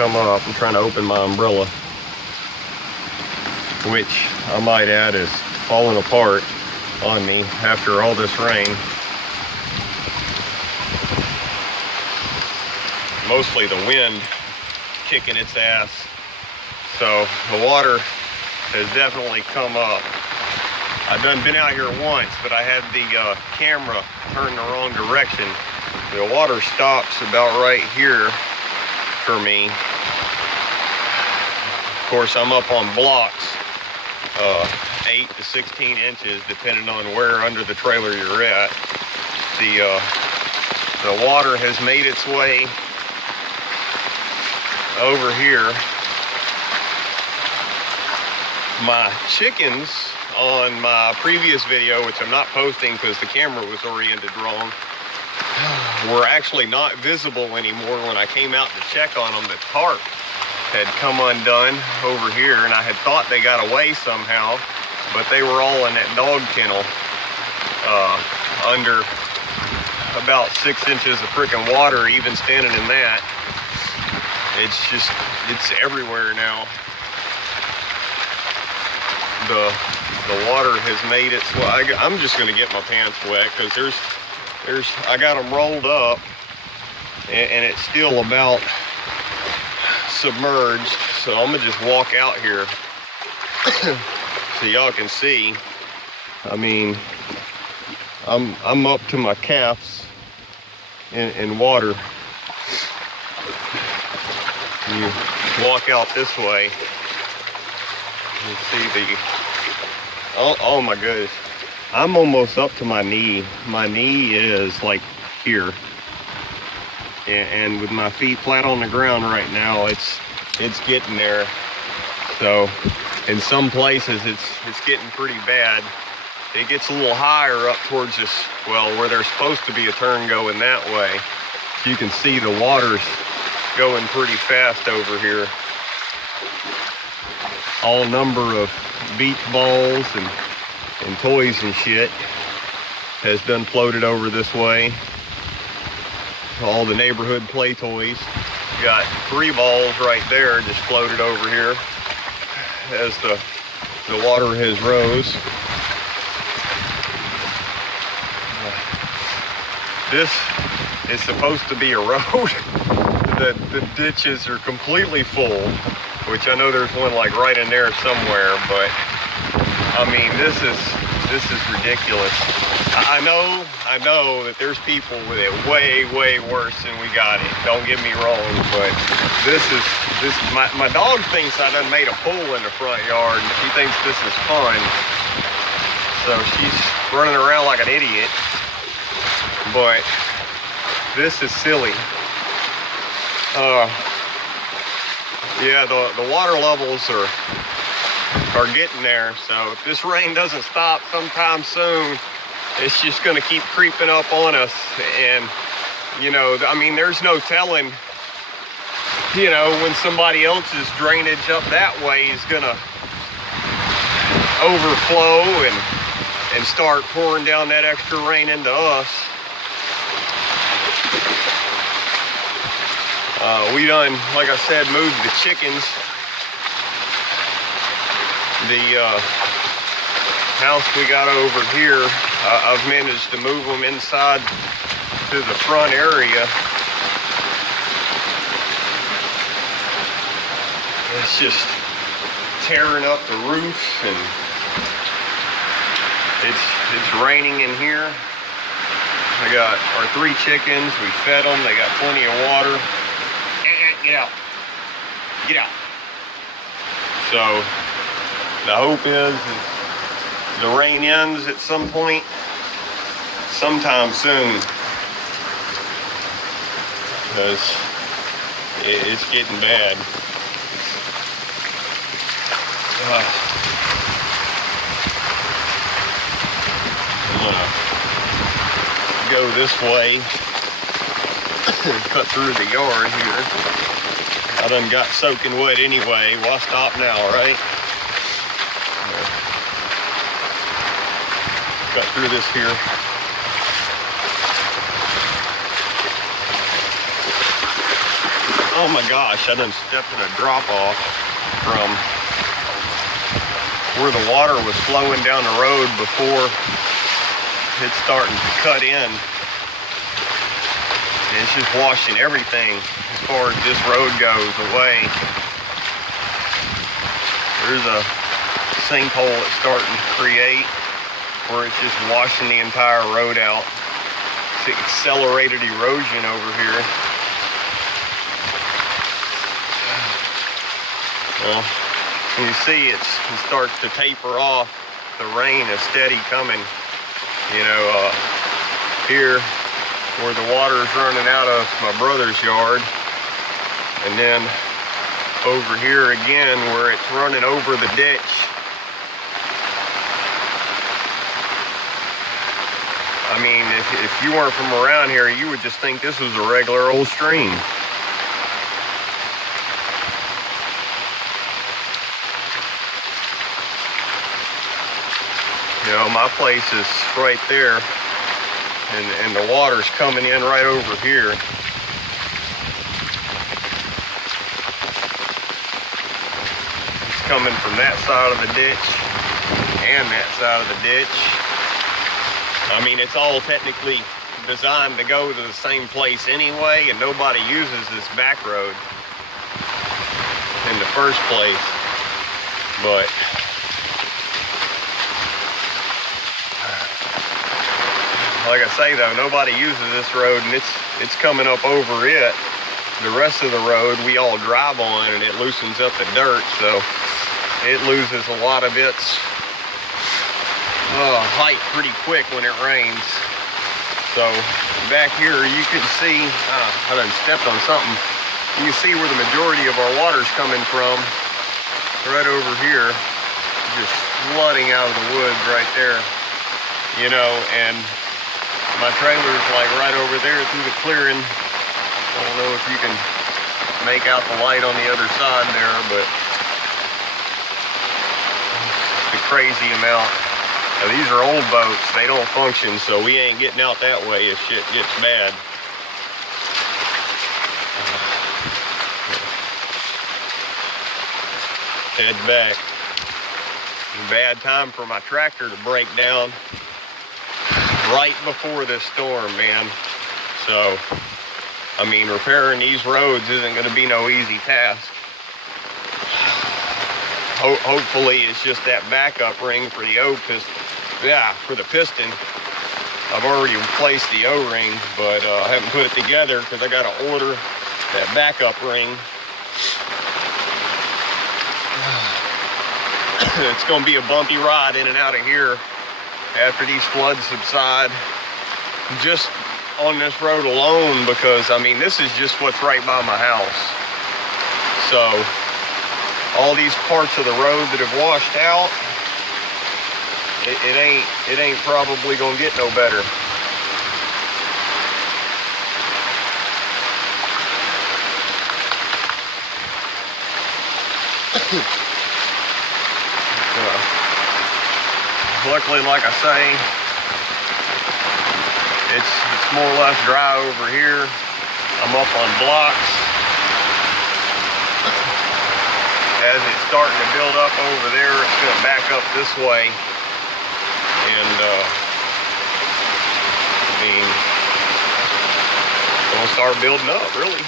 come up. I'm trying to open my umbrella, which I might add is falling apart on me after all this rain. Mostly the wind kicking its ass. So the water has definitely come up. I've been out here once, but I had the camera turned the wrong direction. The water stops about right here for me. Of course, I'm up on blocks, 8 to 16 inches, depending on where under the trailer you're at. The water has made its way over here. My chickens on my previous video, which I'm not posting because the camera was oriented wrong, were actually not visible anymore when I came out to check on them. The tarp had come undone over here, and I had thought they got away somehow, but they were all in that dog kennel under about 6 inches of freaking water, even standing in that. It's everywhere now. The water has made its way. I'm just gonna get my pants wet because I got them rolled up and it's still about submerged. So I'm gonna just walk out here so y'all can see. I mean, I'm up to my calves in water. You walk out this way, you see the, oh my goodness. I'm almost up to my knee. My knee is like here. And with my feet flat on the ground right now, it's getting there. So in some places it's getting pretty bad. It gets a little higher up towards this, well, where there's supposed to be a turn going that way. So you can see the water's going pretty fast over here. All number of beach balls and toys and shit has been floated over this way. All the neighborhood play toys. Got 3 balls right there just floated over here as the water has rose. This is supposed to be a road. The ditches are completely full, which I know there's one like right in there somewhere, but I mean, this is ridiculous. I know that there's people with it way worse than we got it. Don't get me wrong, but my dog thinks I done made a pool in the front yard, and she thinks this is fun. So she's running around like an idiot. But this is silly. Yeah, the water levels are getting there. So if this rain doesn't stop sometime soon, it's just going to keep creeping up on us. And, you know, I mean, there's no telling, you know, when somebody else's drainage up that way is going to overflow and start pouring down that extra rain into us. We done, like I said, moved the chickens. The house we got over here, I've managed to move them inside to the front area. It's just tearing up the roof, and it's raining in here. I got our 3 chickens. We fed them. They got plenty of water. Get out. Get out. So the hope is the rain ends at some point, sometime soon, because it's getting bad. I'm gonna go this way, cut through the yard here. I done got soaking wet anyway. Why stop now, right? Cut through this here. Oh my gosh, I done stepped in a drop off from where the water was flowing down the road before it's starting to cut in. And it's just washing everything as far as this road goes away. There's a sinkhole it's starting to create where it's just washing the entire road out. It's accelerated erosion over here. Well, you see it starts to taper off. The rain is steady coming. You know, here where the water is running out of my brother's yard, and then over here again where it's running over the ditch. I mean, if you weren't from around here, you would just think this was a regular old stream. You know, my place is right there, and the water's coming in right over here. It's coming from that side of the ditch and that side of the ditch. I mean, it's all technically designed to go to the same place anyway, and nobody uses this back road in the first place. But like I say though, nobody uses this road, and it's coming up over it. The rest of the road we all drive on, and it loosens up the dirt, so it loses a lot of its height pretty quick when it rains. So back here you can see, I done stepped on something. You can see where the majority of our water's coming from, right over here, just flooding out of the woods right there, you know, and my trailer's like right over there through the clearing. I don't know if you can make out the light on the other side there, but it's the crazy amount. Now, these are old boats, they don't function, so we ain't getting out that way if shit gets bad. Head back. Bad time for my tractor to break down right before this storm, man. So, I mean, repairing these roads isn't going to be no easy task. Hopefully it's just that backup ring for the piston. Yeah, for the piston. I've already replaced the O-ring, but I haven't put it together because I got to order that backup ring. It's going to be a bumpy ride in and out of here after these floods subside, just on this road alone, because I mean, this is just what's right by my house. So all these parts of the road that have washed out, it ain't probably gonna get no better. Luckily, like I say, it's more or less dry over here. I'm up on blocks. As it's starting to build up over there, it's going to back up this way. And, I mean, it's going to start building up, really.